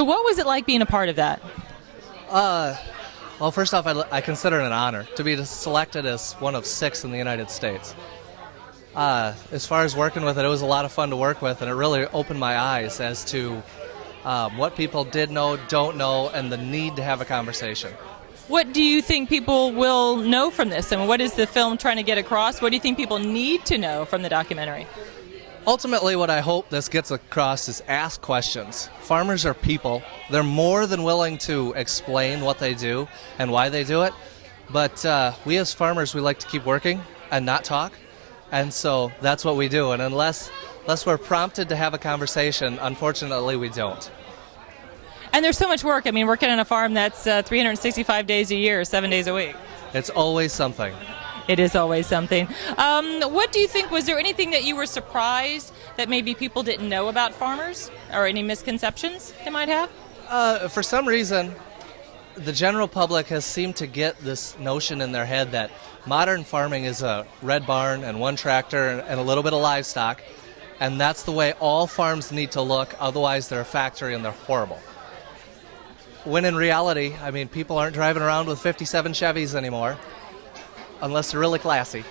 So what was it like being a part of that? Well, first off, I consider it an honor to be selected as one of 6 in the United States. As far as working with it, it was a lot of fun to work with, and it really opened my eyes as to what people did know, don't know, and the need to have a conversation. What do you think people will know from this? I mean, what is the film trying to get across? What do you think people need to know from the documentary? Ultimately, what I hope this gets across is ask questions. Farmers are people. They're more than willing to explain what they do and why they do it. But we as farmers, we like to keep working and not talk. And so that's what we do. And unless we're prompted to have a conversation, unfortunately, we don't. And there's so much work. I mean, working on a farm that's 365 days a year, 7 days a week. It's always something. It is always something. What do you think, was there anything that you were surprised that maybe people didn't know about farmers, or any misconceptions they might have? For some reason, the general public has seemed to get this notion in their head that modern farming is a red barn and one tractor and a little bit of livestock, and that's the way all farms need to look, otherwise they're a factory and they're horrible. When in reality, I mean, people aren't driving around with 57 Chevys anymore, unless they're really classy.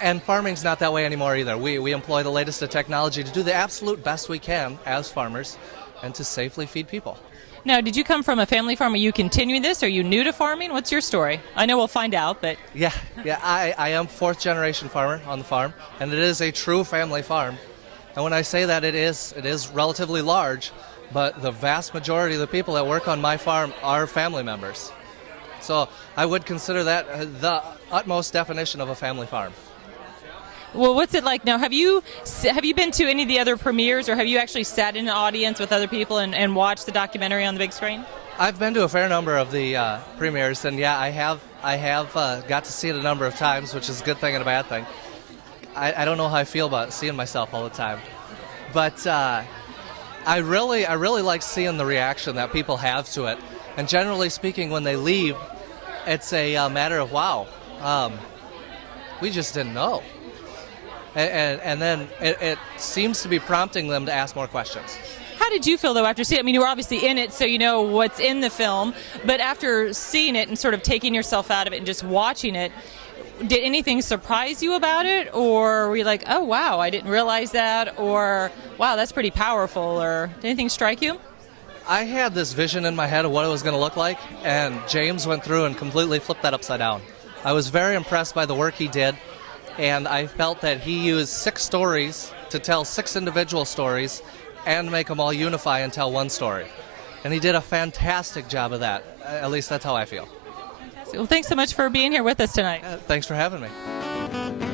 And farming's not that way anymore either. We employ the latest of technology to do the absolute best we can as farmers and to safely feed people. Now, did you come from a family farm? Are you continuing this? Are you new to farming? What's your story? I know we'll find out, but... Yeah, I am 4th generation farmer on the farm, and it is a true family farm. And when I say that, it is relatively large, but the vast majority of the people that work on my farm are family members. So I would consider that the utmost definition of a family farm. Well, what's it like now? Have you been to any of the other premieres, or have you actually sat in the audience with other people and watched the documentary on the big screen? I've been to a fair number of the premieres, and yeah, I have got to see it a number of times, which is a good thing and a bad thing. I don't know how I feel about seeing myself all the time, but I really like seeing the reaction that people have to it. And generally speaking, when they leave, it's a matter of, wow, we just didn't know. And then it seems to be prompting them to ask more questions. How did you feel, though, after seeing it? I mean, you were obviously in it, so you know what's in the film. But after seeing it and sort of taking yourself out of it and just watching it, did anything surprise you about it? Or were you like, oh, wow, I didn't realize that? Or, wow, that's pretty powerful? Or did anything strike you? I had this vision in my head of what it was going to look like, and James went through and completely flipped that upside down. I was very impressed by the work he did, and I felt that he used 6 stories to tell 6 individual stories and make them all unify and tell one story. And he did a fantastic job of that. At least that's how I feel. Fantastic. Well, thanks so much for being here with us tonight. Thanks for having me.